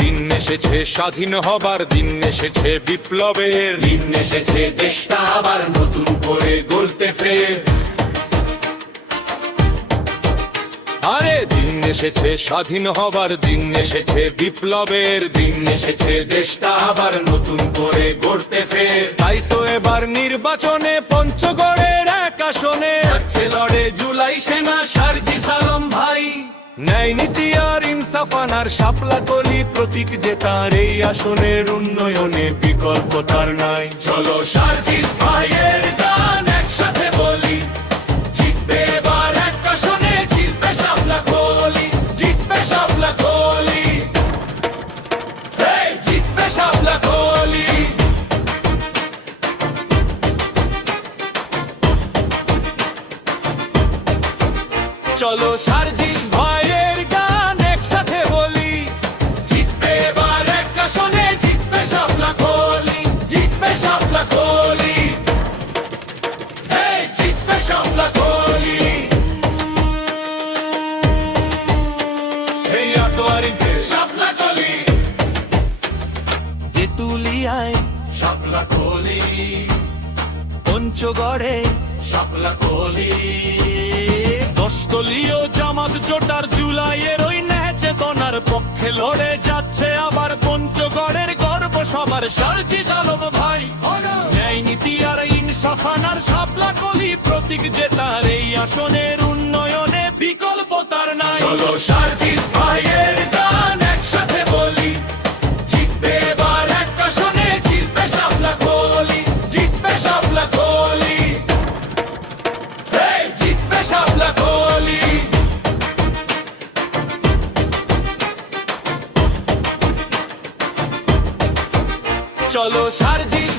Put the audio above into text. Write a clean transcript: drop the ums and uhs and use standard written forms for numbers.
দিন এসেছে স্বাধীন হবার, দিন এসেছে বিপ্লবের, দিন এসেছে দেশটা আবার নতুন করে গড়তে ফের। আরে দিন এসেছে স্বাধীন হবার, দিন এসেছে বিপ্লবের, দিন এসেছে দেশটা আবার নতুন করে গড়তে ফের। তাই তো এবার নির্বাচনে পঞ্চগড়ের এক আসনে যাচ্ছে লড়ে জুলাই সেনা সার্জিস আলম ভাই। ন্যায় নীতি আর ইনসাফ আনার শাপলা কলি প্রতীক যে তার, এই আসনের উন্নয়নে বিকল্প তার নাই। চলো সার্জিস ভাইয়ের গান একসাথে বলি, জিতবে এবার এক আসনে, জিতবে শাপলা কলি, জিতবে শাপলা কলি, জিতবে শাপলা কলি। চলো সার্জিস ভাইয়ের গান একসাথে বলি, জিতবে এবার এক আসনে, জিতবে শাপলা কলি, জিতবে শাপলা কলি, জিতবে শাপলা কলি। এই আটোয়ারিতে শাপলা কলি, তেতুলিয়ায় শাপলা কলি, পঞ্চগড়ে শাপলা কলি। দশদলীয় জামাত জোটার জুলাইয়ের ওই ন্যায় চেতনার পক্ষে লড়ে যাচ্ছে আবার পঞ্চগড়ের গর্ব সবার সার্জিস আলম ভাই। ন্যায় নীতি আর ইনসাফ আনার শাপলা কলি প্রতীক যে তার, এই আসনের উন্নয়নে বিকল্প তার নাই। চলো সার্জিস ভাইয়ের গান একসাথে বলি, জিতবে এবার এক আসনে, জিতবে শাপলা কলি, জিতবে শাপলা কলি, জিতবে শাপলা কলি। চলো সার্জিস